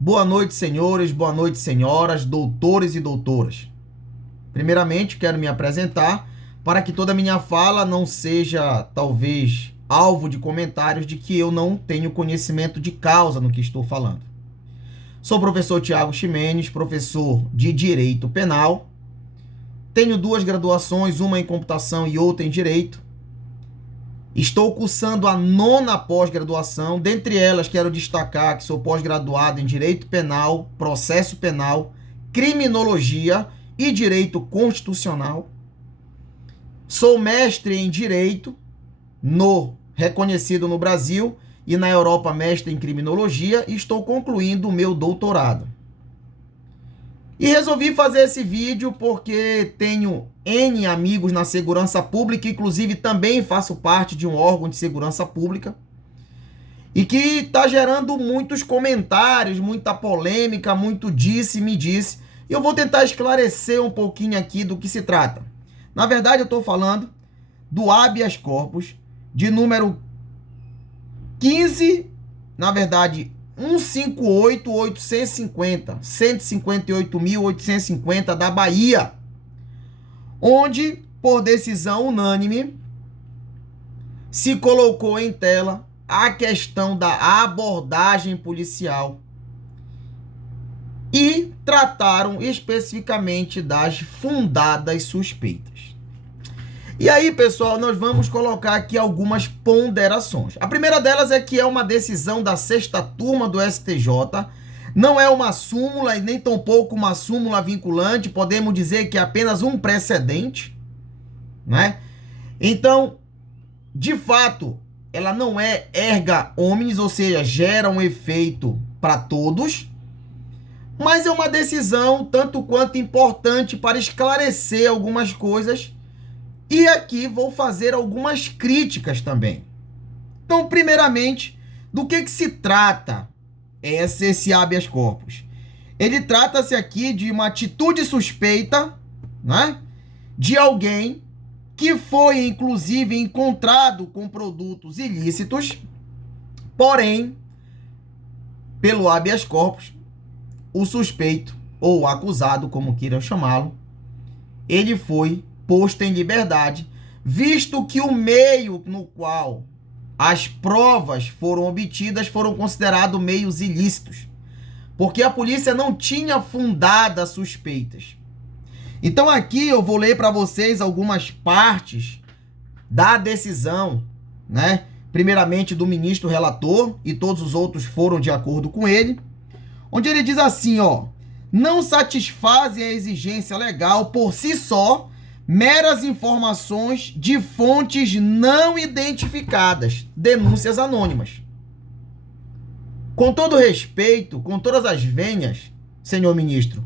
Boa noite, senhores, boa noite, senhoras, doutores e doutoras. Primeiramente, quero me apresentar para que toda a minha fala não seja, talvez, alvo de comentários de que eu não tenho conhecimento de causa no que estou falando. Sou o professor Tiago Ximenes, professor de Direito Penal. Tenho 2 graduações, uma em computação e outra em Direito. Estou cursando a 9ª pós-graduação. Dentre elas, quero destacar que sou pós-graduado em Direito Penal, Processo Penal, Criminologia e Direito Constitucional. Sou mestre em Direito, reconhecido no Brasil, e na Europa mestre em Criminologia, e estou concluindo o meu doutorado. E resolvi fazer esse vídeo porque tenho N amigos na segurança pública, inclusive também faço parte de um órgão de segurança pública, e que está gerando muitos comentários, muita polêmica, muito disse-me disse. E eu vou tentar esclarecer um pouquinho aqui do que se trata. Na verdade, eu estou falando do habeas corpus de número 15, na verdade, 158.850 da Bahia, onde, por decisão unânime, se colocou em tela a questão da abordagem policial e trataram especificamente das fundadas suspeitas. E aí, pessoal, nós vamos colocar aqui algumas ponderações. A primeira delas é que é uma decisão da 6ª turma do STJ, não é uma súmula e nem tampouco uma súmula vinculante, podemos dizer que é apenas um precedente, né? Então, de fato, ela não é erga omnes, ou seja, gera um efeito para todos, mas é uma decisão tanto quanto importante para esclarecer algumas coisas. E aqui vou fazer algumas críticas também. Então, primeiramente, do que se trata esse habeas corpus? Ele trata-se aqui de uma atitude suspeita, né, de alguém que foi, inclusive, encontrado com produtos ilícitos, porém, pelo habeas corpus, o suspeito, ou acusado, como queiram chamá-lo, ele foi posto em liberdade, visto que o meio no qual as provas foram obtidas foram considerados meios ilícitos, porque a polícia não tinha fundadas suspeitas. Então aqui eu vou ler para vocês algumas partes da decisão, né? Primeiramente do ministro relator, e todos os outros foram de acordo com ele, onde ele diz assim, ó: não satisfazem a exigência legal por si só meras informações de fontes não identificadas, denúncias anônimas. Com todo respeito, com todas as venhas, senhor ministro,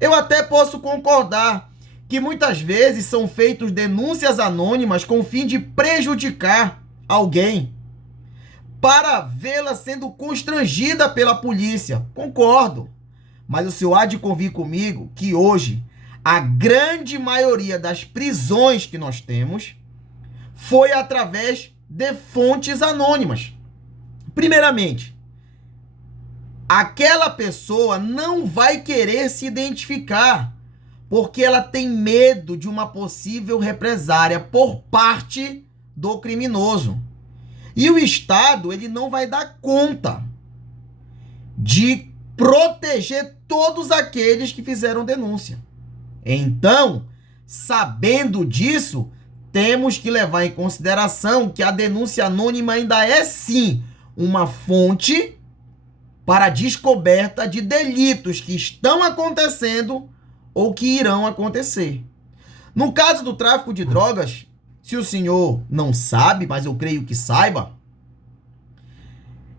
eu até posso concordar que muitas vezes são feitas denúncias anônimas com o fim de prejudicar alguém, para vê-la sendo constrangida pela polícia. Concordo. Mas o senhor há de convir comigo que hoje a grande maioria das prisões que nós temos foi através de fontes anônimas. Primeiramente, aquela pessoa não vai querer se identificar porque ela tem medo de uma possível represária por parte do criminoso. E o Estado, ele não vai dar conta de proteger todos aqueles que fizeram denúncia. Então, sabendo disso, temos que levar em consideração que a denúncia anônima ainda é sim uma fonte para a descoberta de delitos que estão acontecendo ou que irão acontecer. No caso do tráfico de drogas, se o senhor não sabe, mas eu creio que saiba,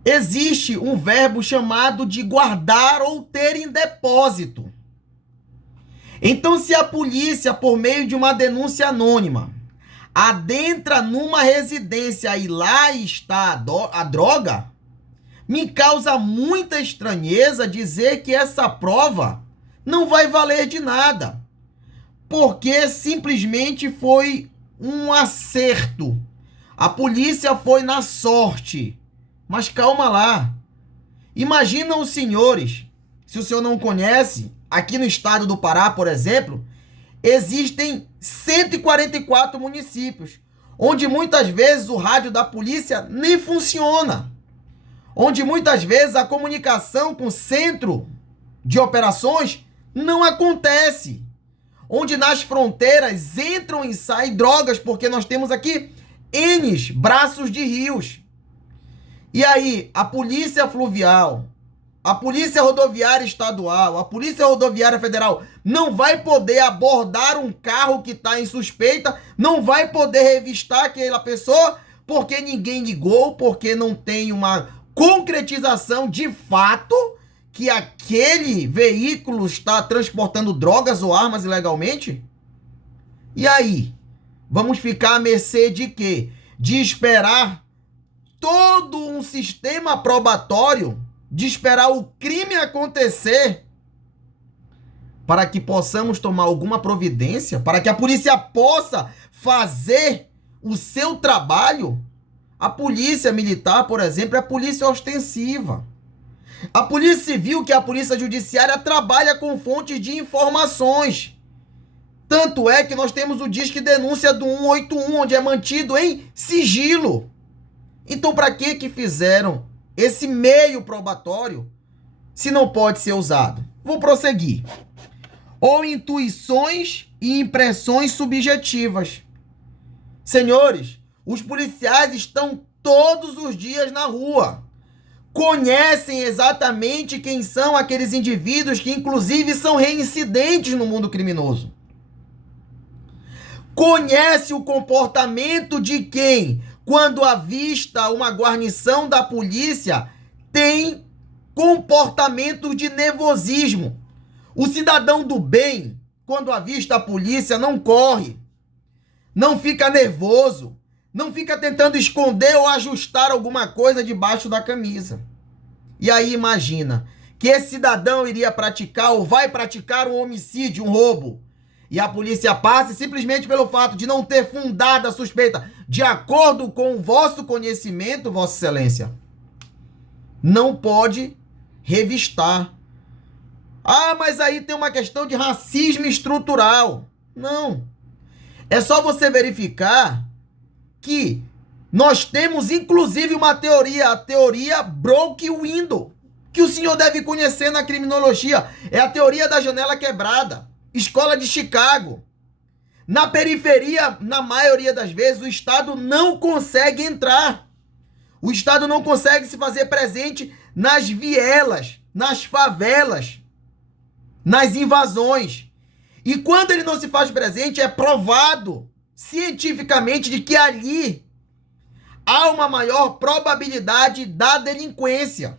existe um verbo chamado de guardar ou ter em depósito. Então, se a polícia, por meio de uma denúncia anônima, adentra numa residência e lá está a droga, me causa muita estranheza dizer que essa prova não vai valer de nada, porque simplesmente foi um acerto. A polícia foi na sorte. Mas calma lá. Imagina os senhores se o senhor não conhece, aqui no estado do Pará, por exemplo, existem 144 municípios, onde muitas vezes o rádio da polícia nem funciona, onde muitas vezes a comunicação com o centro de operações não acontece, onde nas fronteiras entram e saem drogas, porque nós temos aqui N braços de rios. E aí, a polícia fluvial, a polícia rodoviária estadual, a polícia rodoviária federal não vai poder abordar um carro que está em suspeita, não vai poder revistar aquela pessoa, porque ninguém ligou, porque não tem uma concretização de fato que aquele veículo está transportando drogas ou armas ilegalmente? E aí? Vamos ficar à mercê de quê? De esperar todo um sistema probatório, de esperar o crime acontecer para que possamos tomar alguma providência, para que a polícia possa fazer o seu trabalho? A polícia militar, por exemplo, é a polícia ostensiva. A polícia civil, que é a polícia judiciária, trabalha com fontes de informações. Tanto é que nós temos o Disque Denúncia do 181, onde é mantido em sigilo. Então, para que fizeram esse meio probatório se não pode ser usado? Vou prosseguir. Ou intuições e impressões subjetivas. Senhores, os policiais estão todos os dias na rua. Conhecem exatamente quem são aqueles indivíduos que, inclusive, são reincidentes no mundo criminoso. Conhece o comportamento de quem, quando avista uma guarnição da polícia, tem comportamento de nervosismo. O cidadão do bem, quando avista a polícia, não corre, não fica nervoso, não fica tentando esconder ou ajustar alguma coisa debaixo da camisa. E aí imagina que esse cidadão iria praticar ou vai praticar um homicídio, um roubo. E a polícia passa, simplesmente pelo fato de não ter fundada a suspeita, de acordo com o vosso conhecimento, Vossa Excelência, não pode revistar. Ah, mas aí tem uma questão de racismo estrutural. Não. É só você verificar que nós temos, inclusive, uma teoria, a teoria Broke-Window, que o senhor deve conhecer na criminologia. É a teoria da janela quebrada. Escola de Chicago. Na periferia, na maioria das vezes, o Estado não consegue entrar. O Estado não consegue se fazer presente nas vielas, nas favelas, nas invasões. E quando ele não se faz presente, é provado cientificamente de que ali há uma maior probabilidade da delinquência.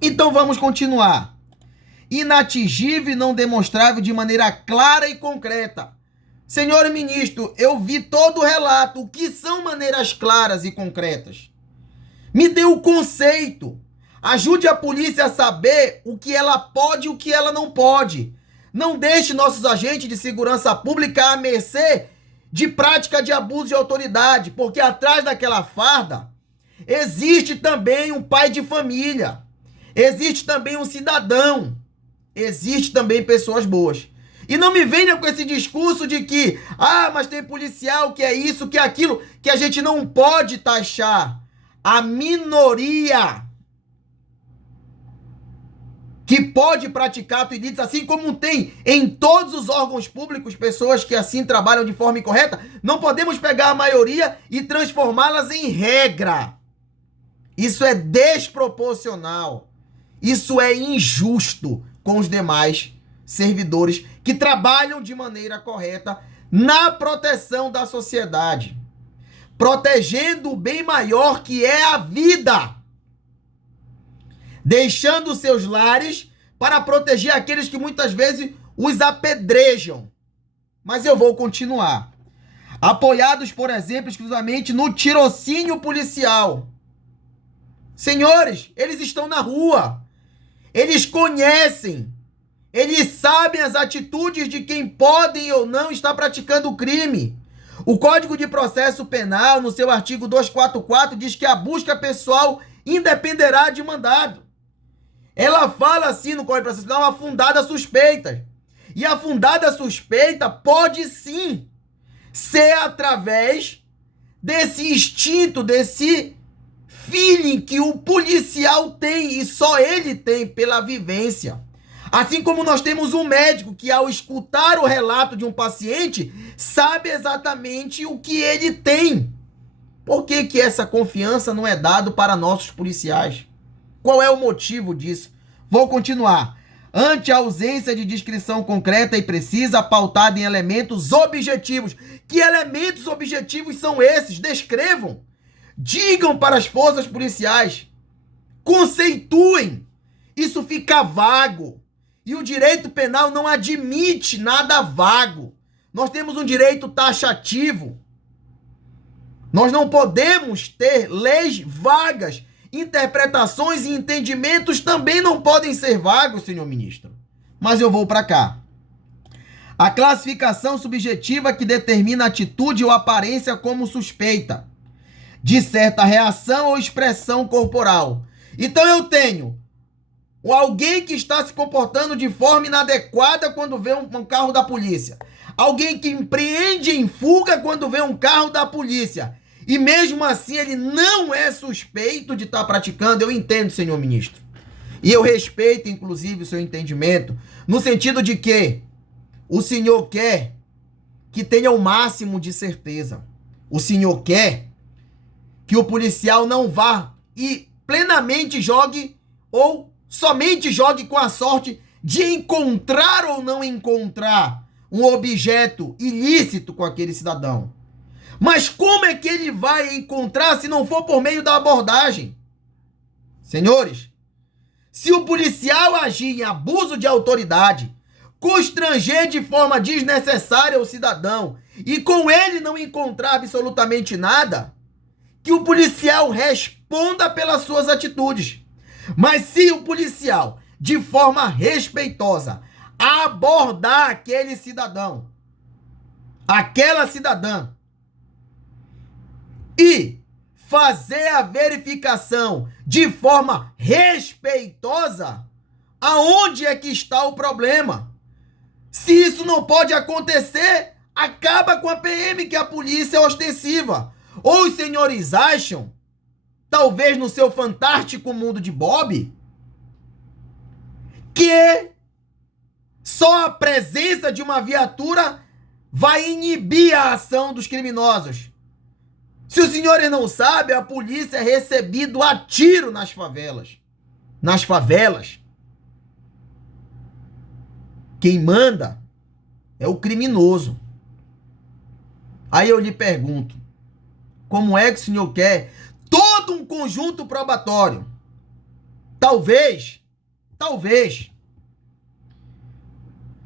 Então vamos continuar. Inatingível e não demonstrável de maneira clara e concreta. Senhor ministro, eu vi todo o relato. O que são maneiras claras e concretas? Me dê o conceito. Ajude a polícia a saber o que ela pode e o que ela não pode. Não deixe nossos agentes de segurança pública à mercê de prática de abuso de autoridade, porque atrás daquela farda existe também um pai de família, existe também um cidadão, existe também pessoas boas. E não me venha com esse discurso de que, mas tem policial que é isso, que é aquilo, que a gente não pode taxar a minoria que pode praticar atos ilícitos, assim como tem em todos os órgãos públicos pessoas que assim trabalham de forma incorreta. Não podemos pegar a maioria e transformá-las em regra. Isso é desproporcional. Isso é injusto com os demais servidores que trabalham de maneira correta na proteção da sociedade, protegendo o bem maior que é a vida, deixando seus lares para proteger aqueles que muitas vezes os apedrejam. Mas eu vou continuar. Apoiados, por exemplo, exclusivamente no tirocínio policial. Senhores, eles estão na rua. Eles conhecem. Eles sabem as atitudes de quem podem ou não estar praticando o crime. O Código de Processo Penal, no seu artigo 244, diz que a busca pessoal independerá de mandado. Ela fala assim no Código de Processo Penal, a fundada suspeita. E a fundada suspeita pode sim ser através desse instinto, desse feeling que o policial tem e só ele tem pela vivência. Assim como nós temos um médico que, ao escutar o relato de um paciente, sabe exatamente o que ele tem. Por que que essa confiança não é dada para nossos policiais? Qual é o motivo disso? Vou continuar. Ante a ausência de descrição concreta e precisa, pautada em elementos objetivos. Que elementos objetivos são esses? Descrevam. Digam para as forças policiais. Conceituem. Isso fica vago. E o direito penal não admite nada vago. Nós temos um direito taxativo. Nós não podemos ter leis vagas. Interpretações e entendimentos também não podem ser vagos, senhor ministro. Mas eu vou para cá. A classificação subjetiva que determina a atitude ou aparência como suspeita de certa reação ou expressão corporal. Então eu tenho alguém que está se comportando de forma inadequada quando vê um carro da polícia. Alguém que empreende em fuga quando vê um carro da polícia. E mesmo assim ele não é suspeito de estar praticando. Eu entendo, senhor ministro. E eu respeito, inclusive, o seu entendimento, no sentido de que o senhor quer que tenha o máximo de certeza. O senhor quer que o policial não vá e plenamente jogue ou somente jogue com a sorte de encontrar ou não encontrar um objeto ilícito com aquele cidadão. Mas como é que ele vai encontrar se não for por meio da abordagem? Senhores, se o policial agir em abuso de autoridade, constranger de forma desnecessária o cidadão e com ele não encontrar absolutamente nada, que o policial responda pelas suas atitudes. Mas se o policial, de forma respeitosa, abordar aquele cidadão, aquela cidadã, e fazer a verificação de forma respeitosa, aonde é que está o problema? Se isso não pode acontecer, acaba com a PM, que a polícia é ostensiva. Ou os senhores acham, talvez no seu fantástico mundo de Bob, que só a presença de uma viatura vai inibir a ação dos criminosos? Se os senhores não sabem, a polícia é recebida a tiro nas favelas. Nas favelas, quem manda é o criminoso. Aí eu lhe pergunto, como é que o senhor quer todo um conjunto probatório? Talvez,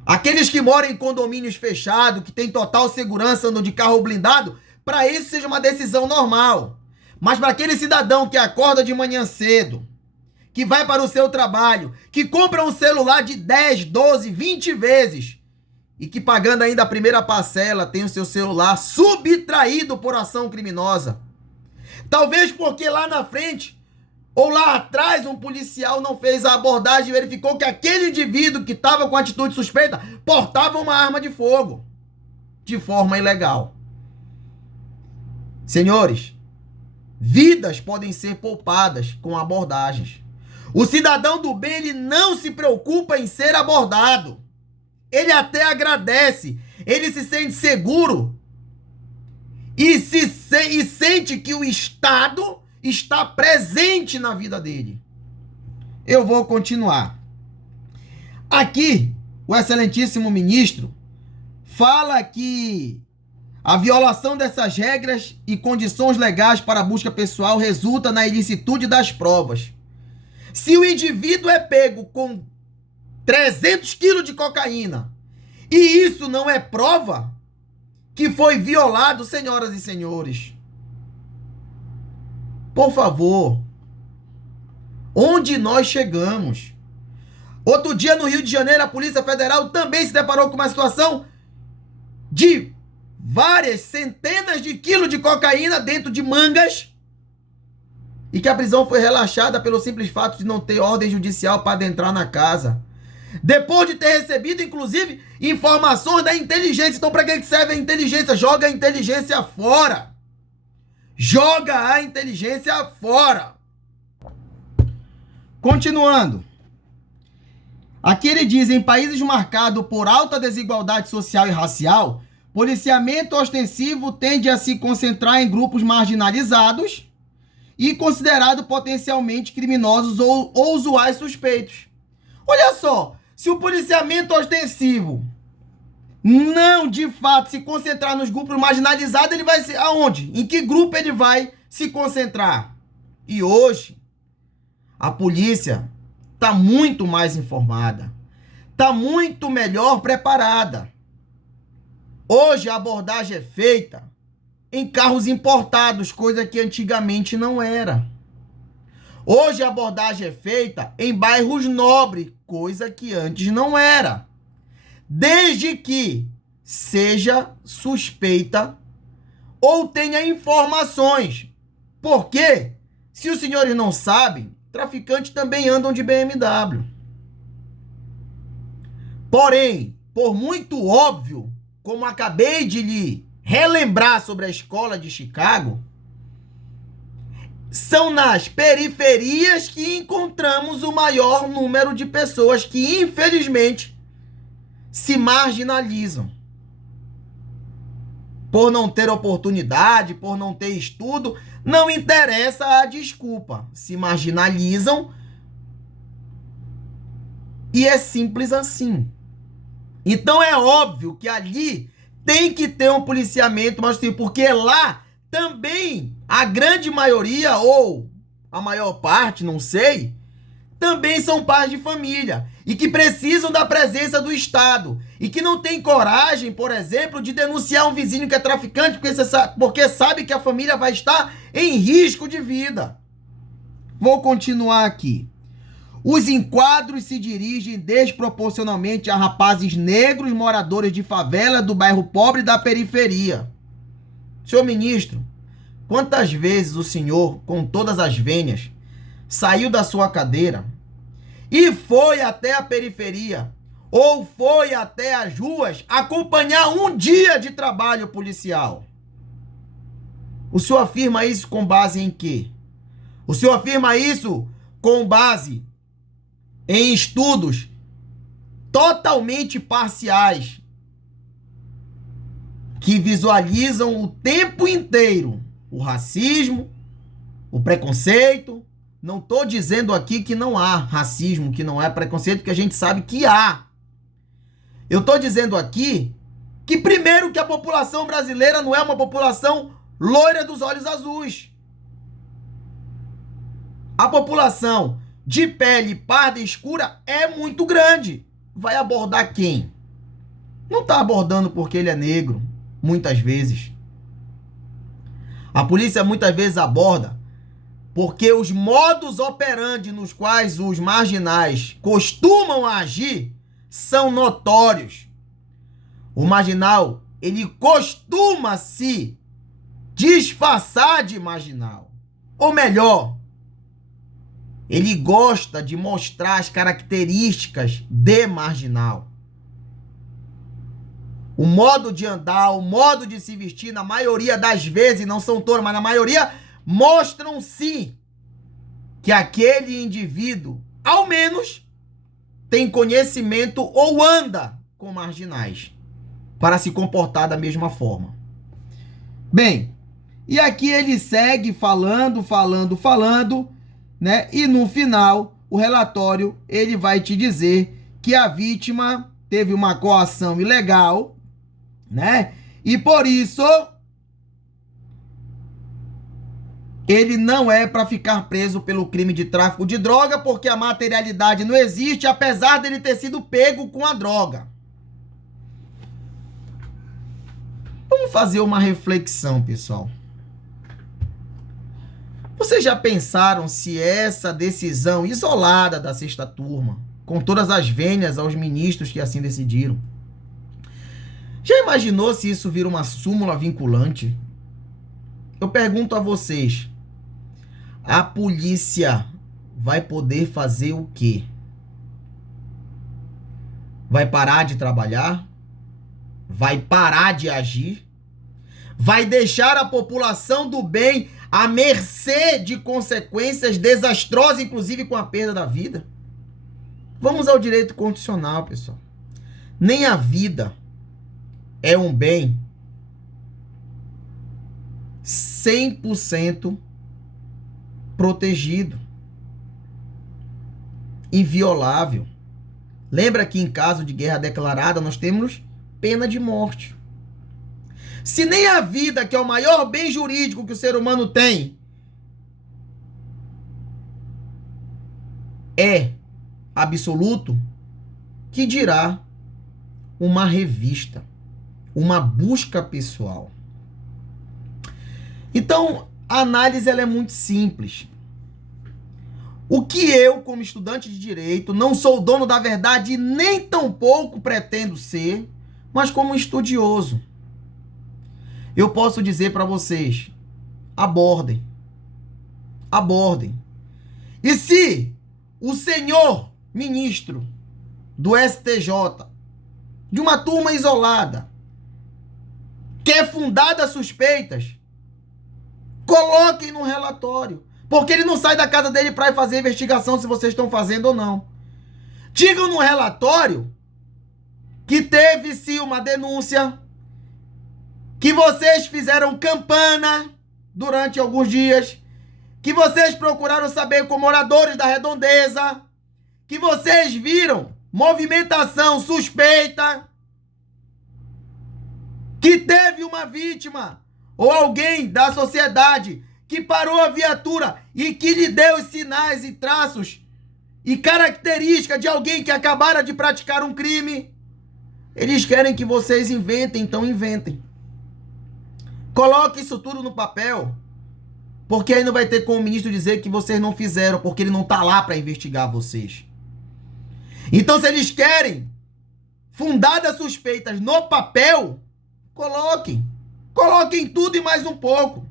aqueles que moram em condomínios fechados, que têm total segurança, andam de carro blindado, para isso seja uma decisão normal. Mas para aquele cidadão que acorda de manhã cedo, que vai para o seu trabalho, que compra um celular de 10, 12, 20 vezes e que pagando ainda a primeira parcela tem o seu celular subtraído por ação criminosa. Talvez porque lá na frente ou lá atrás um policial não fez a abordagem e verificou que aquele indivíduo que estava com atitude suspeita portava uma arma de fogo de forma ilegal. Senhores, vidas podem ser poupadas com abordagens. O cidadão do bem, ele não se preocupa em ser abordado. Ele até agradece. Ele se sente seguro. E sente que o Estado está presente na vida dele. Eu vou continuar. Aqui, o excelentíssimo ministro fala que a violação dessas regras e condições legais para a busca pessoal resulta na ilicitude das provas. Se o indivíduo é pego com 300 quilos de cocaína e isso não é prova que foi violado, senhoras e senhores, por favor, onde nós chegamos? Outro dia no Rio de Janeiro, a Polícia Federal também se deparou com uma situação de várias centenas de quilos de cocaína dentro de mangas e que a prisão foi relaxada pelo simples fato de não ter ordem judicial para adentrar na casa. Depois de ter recebido, inclusive, informações da inteligência. Então, para que serve a inteligência? Joga a inteligência fora. Joga a inteligência fora. Continuando. Aqui ele diz, em países marcados por alta desigualdade social e racial, policiamento ostensivo tende a se concentrar em grupos marginalizados e considerados potencialmente criminosos ou usuais suspeitos. Olha só, se o policiamento ostensivo não, de fato, se concentrar nos grupos marginalizados, ele vai ser aonde? Em que grupo ele vai se concentrar? E hoje, a polícia está muito mais informada, está muito melhor preparada. Hoje a abordagem é feita em carros importados, coisa que antigamente não era. Hoje a abordagem é feita em bairros nobres, coisa que antes não era. Desde que seja suspeita ou tenha informações. Porque, se os senhores não sabem, traficantes também andam de BMW. Porém, por muito óbvio, como acabei de lhe relembrar sobre a escola de Chicago, são nas periferias que encontramos o maior número de pessoas que, infelizmente, se marginalizam. Por não ter oportunidade, por não ter estudo, não interessa a desculpa. Se marginalizam e é simples assim. Então é óbvio que ali tem que ter um policiamento, mas porque lá também a grande maioria, ou a maior parte, não sei, também são pais de família e que precisam da presença do Estado e que não tem coragem, por exemplo, de denunciar um vizinho que é traficante porque sabe que a família vai estar em risco de vida. Vou continuar aqui. Os enquadros se dirigem desproporcionalmente a rapazes negros moradores de favela do bairro pobre da periferia. Senhor ministro, quantas vezes o senhor, com todas as vênias, saiu da sua cadeira e foi até a periferia ou foi até as ruas acompanhar um dia de trabalho policial? O senhor afirma isso com base em quê? O senhor afirma isso com base em estudos totalmente parciais que visualizam o tempo inteiro o racismo, o preconceito. Não estou dizendo aqui que não há racismo, que não há preconceito, porque a gente sabe que há. Eu estou dizendo aqui que, primeiro, que a população brasileira não é uma população loira dos olhos azuis. A população de pele parda e escura é muito grande. Vai abordar quem? Não está abordando porque ele é negro, muitas vezes. A polícia muitas vezes aborda porque os modus operandi nos quais os marginais costumam agir são notórios. O marginal, ele costuma se disfarçar de marginal. Ou melhor, ele gosta de mostrar as características de marginal. O modo de andar, o modo de se vestir, na maioria das vezes, não são todas, mas na maioria, mostram sim que aquele indivíduo, ao menos, tem conhecimento ou anda com marginais para se comportar da mesma forma. Bem, e aqui ele segue falando, né? E no final, o relatório, ele vai te dizer que a vítima teve uma coação ilegal, né? E por isso ele não é para ficar preso pelo crime de tráfico de droga, porque a materialidade não existe, apesar dele ter sido pego com a droga. Vamos fazer uma reflexão, pessoal. Vocês já pensaram se essa decisão isolada da sexta turma, com todas as vênias aos ministros que assim decidiram, já imaginou se isso vira uma súmula vinculante? Eu pergunto a vocês, a polícia vai poder fazer o quê? Vai parar de trabalhar? Vai parar de agir? Vai deixar a população do bem à mercê de consequências desastrosas, inclusive com a perda da vida? Vamos ao direito constitucional, pessoal. Nem a vida é um bem 100% protegido, inviolável. Lembra que em caso de guerra declarada nós temos pena de morte. Se nem a vida, que é o maior bem jurídico que o ser humano tem, é absoluto, que dirá uma revista, uma busca pessoal. Então, a análise ela é muito simples. O que eu, como estudante de direito, não sou dono da verdade e nem tampouco pretendo ser, mas como estudioso, eu posso dizer para vocês: abordem. Abordem. E se o senhor ministro do STJ, de uma turma isolada, quer fundadas suspeitas, coloquem no relatório. Porque ele não sai da casa dele para fazer investigação se vocês estão fazendo ou não. Digam no relatório que teve-se uma denúncia, que vocês fizeram campana durante alguns dias, que vocês procuraram saber com moradores da redondeza, que vocês viram movimentação suspeita, que teve uma vítima ou alguém da sociedade que parou a viatura e que lhe deu os sinais e traços e características de alguém que acabara de praticar um crime. Eles querem que vocês inventem, então inventem. Coloque isso tudo no papel, porque aí não vai ter como o ministro dizer que vocês não fizeram, porque ele não está lá para investigar vocês. Então, se eles querem fundadas suspeitas no papel, coloquem. Coloquem tudo e mais um pouco.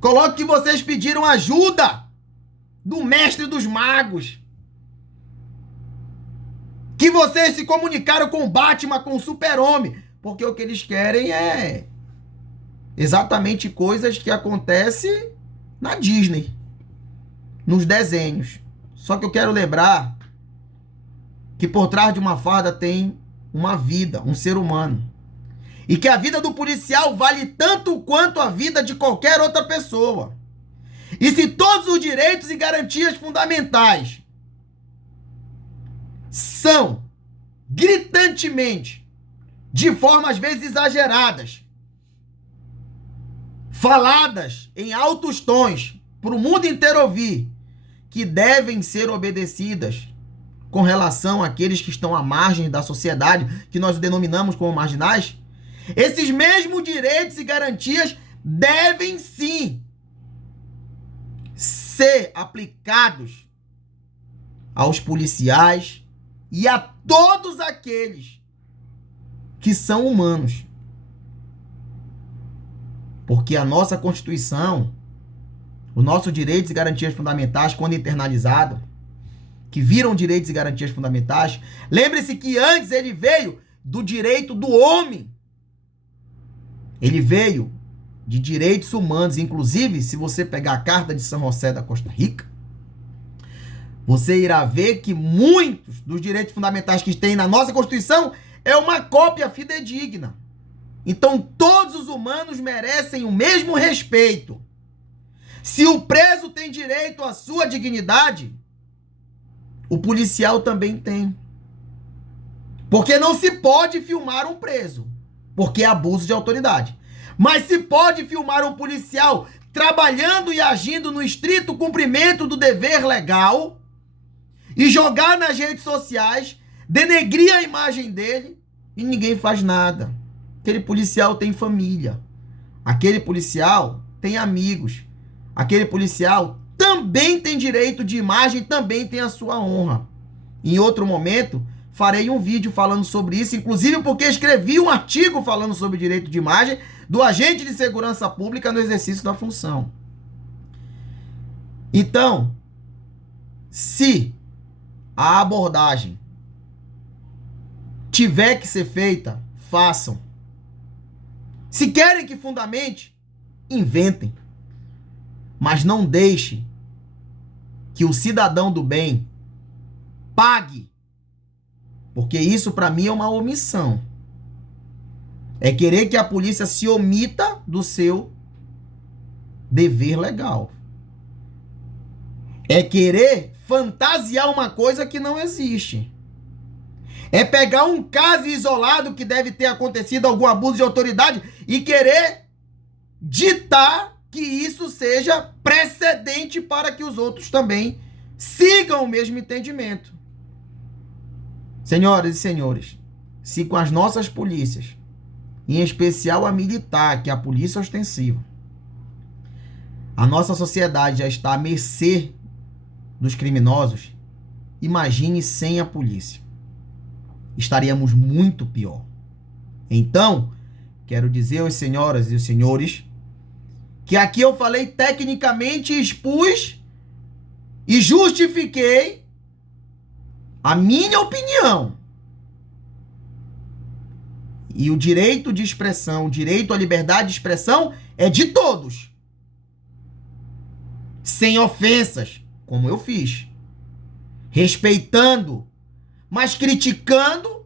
Coloque que vocês pediram ajuda do mestre dos magos. Que vocês se comunicaram com o Batman, com o Super-Homem. Porque o que eles querem é exatamente coisas que acontecem na Disney, nos desenhos. Só que eu quero lembrar que por trás de uma farda tem uma vida, um ser humano. E que a vida do policial vale tanto quanto a vida de qualquer outra pessoa. E se todos os direitos e garantias fundamentais são gritantemente, de forma às vezes exageradas, faladas em altos tons para o mundo inteiro ouvir, que devem ser obedecidas com relação àqueles que estão à margem da sociedade, que nós denominamos como marginais, esses mesmos direitos e garantias devem sim ser aplicados aos policiais e a todos aqueles que são humanos. Porque a nossa Constituição, os nossos direitos e garantias fundamentais, quando internalizado, que viram direitos e garantias fundamentais, lembre-se que antes ele veio do direito do homem. Ele veio de direitos humanos. Inclusive, se você pegar a Carta de São José da Costa Rica, você irá ver que muitos dos direitos fundamentais que tem na nossa Constituição é uma cópia fidedigna. Então, todos os humanos merecem o mesmo respeito. Se o preso tem direito à sua dignidade, o policial também tem. Porque não se pode filmar um preso, porque é abuso de autoridade. Mas se pode filmar um policial trabalhando e agindo no estrito cumprimento do dever legal e jogar nas redes sociais, denegrir a imagem dele e ninguém faz nada. Aquele policial tem família. Aquele policial tem amigos. Aquele policial também tem direito de imagem, também tem a sua honra. Em outro momento, farei um vídeo falando sobre isso, inclusive porque escrevi um artigo falando sobre o direito de imagem do agente de segurança pública no exercício da função. Então, se a abordagem tiver que ser feita, façam. Se querem que fundamente, inventem. Mas não deixe que o cidadão do bem pague. Porque isso para mim é uma omissão. É querer que a polícia se omita do seu dever legal. É querer fantasiar uma coisa que não existe. É pegar um caso isolado que deve ter acontecido algum abuso de autoridade e querer ditar que isso seja precedente para que os outros também sigam o mesmo entendimento. Senhoras e senhores, se com as nossas polícias, em especial a militar, que é a polícia ostensiva, a nossa sociedade já está à mercê dos criminosos, imagine sem a polícia. Estaríamos muito pior. Então, quero dizer aos senhoras e os senhores que aqui eu falei tecnicamente, expus e justifiquei a minha opinião. E o direito de expressão, o direito à liberdade de expressão é de todos. Sem ofensas, como eu fiz. Respeitando, mas criticando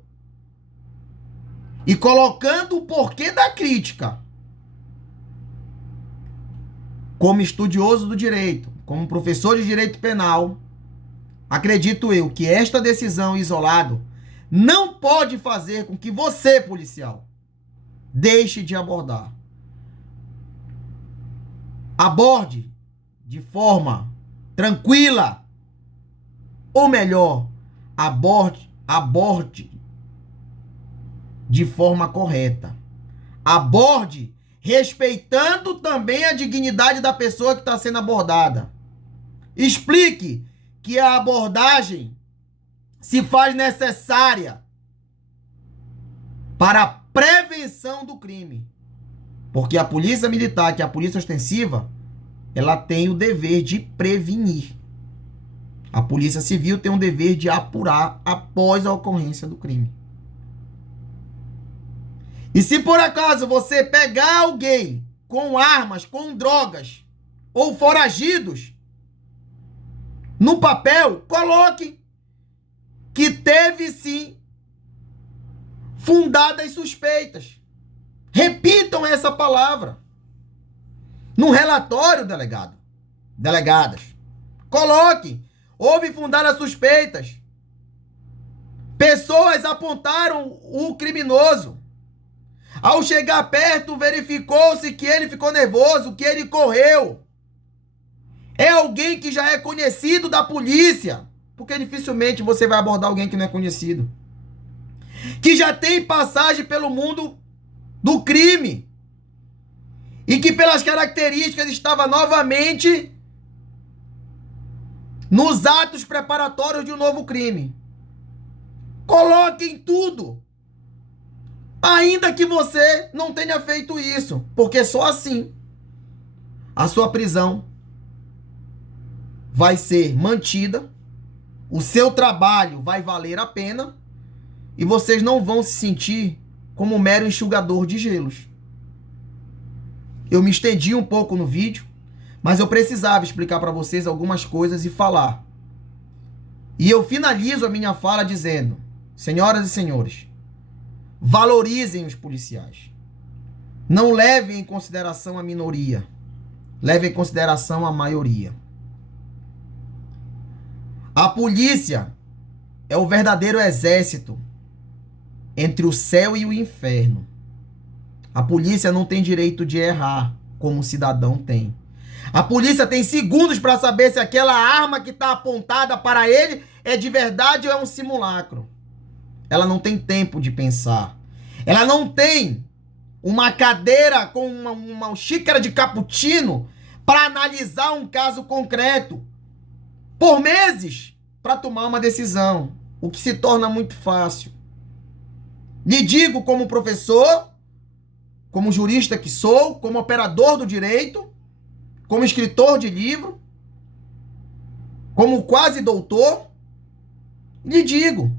e colocando o porquê da crítica. Como estudioso do direito, como professor de direito penal, acredito eu que esta decisão isolada não pode fazer com que você, policial, deixe de abordar. Aborde de forma tranquila, ou melhor, aborde de forma correta. Aborde respeitando também a dignidade da pessoa que está sendo abordada. Explique que a abordagem se faz necessária para a prevenção do crime. Porque a polícia militar, que é a polícia ostensiva, ela tem o dever de prevenir. A polícia civil tem o dever de apurar após a ocorrência do crime. E se por acaso você pegar alguém com armas, com drogas ou foragidos, no papel, coloque que teve sim fundadas suspeitas. Repitam essa palavra. No relatório, delegadas, coloque, houve fundadas suspeitas. Pessoas apontaram o criminoso. Ao chegar perto, verificou-se que ele ficou nervoso, que ele correu. É alguém que já é conhecido da polícia, porque dificilmente você vai abordar alguém que não é conhecido. Que já tem passagem pelo mundo do crime. E que pelas características estava novamente nos atos preparatórios de um novo crime. Coloquem tudo. Ainda que você não tenha feito isso, porque só assim a sua prisão vai ser mantida, o seu trabalho vai valer a pena e vocês não vão se sentir como um mero enxugador de gelos. Eu me estendi um pouco no vídeo, mas eu precisava explicar para vocês algumas coisas e falar. E eu finalizo a minha fala dizendo: senhoras e senhores, valorizem os policiais. Não levem em consideração a minoria. Levem em consideração a maioria. A polícia é o verdadeiro exército entre o céu e o inferno. A polícia não tem direito de errar, como o cidadão tem. A polícia tem segundos para saber se aquela arma que está apontada para ele é de verdade ou é um simulacro. Ela não tem tempo de pensar. Ela não tem uma cadeira com uma xícara de cappuccino para analisar um caso concreto por meses para tomar uma decisão, o que se torna muito fácil. Lhe digo como professor, como jurista que sou, como operador do direito, como escritor de livro, como quase doutor, lhe digo,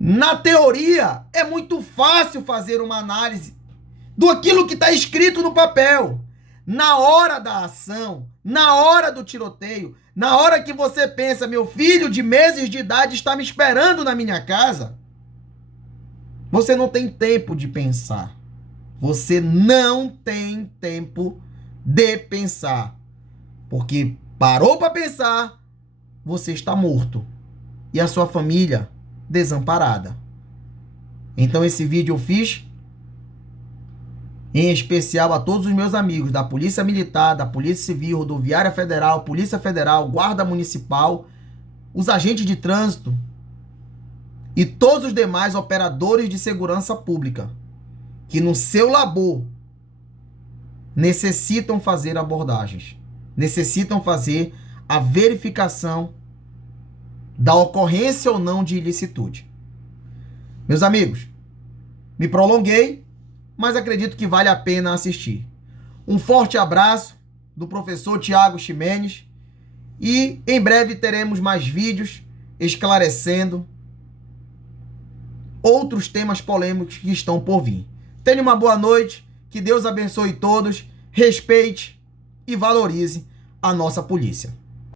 na teoria é muito fácil fazer uma análise do aquilo que está escrito no papel. Na hora da ação, na hora do tiroteio, na hora que você pensa, meu filho de meses de idade está me esperando na minha casa, você não tem tempo de pensar. Você não tem tempo de pensar. Porque parou para pensar, você está morto. E a sua família desamparada. Então esse vídeo eu fiz em especial a todos os meus amigos da Polícia Militar, da Polícia Civil, Rodoviária Federal, Polícia Federal, Guarda Municipal, os agentes de trânsito e todos os demais operadores de segurança pública que no seu labor necessitam fazer abordagens, necessitam fazer a verificação da ocorrência ou não de ilicitude. Meus amigos, me prolonguei, mas acredito que vale a pena assistir. Um forte abraço do professor Tiago Ximenes e em breve teremos mais vídeos esclarecendo outros temas polêmicos que estão por vir. Tenha uma boa noite, que Deus abençoe todos, respeite e valorize a nossa polícia.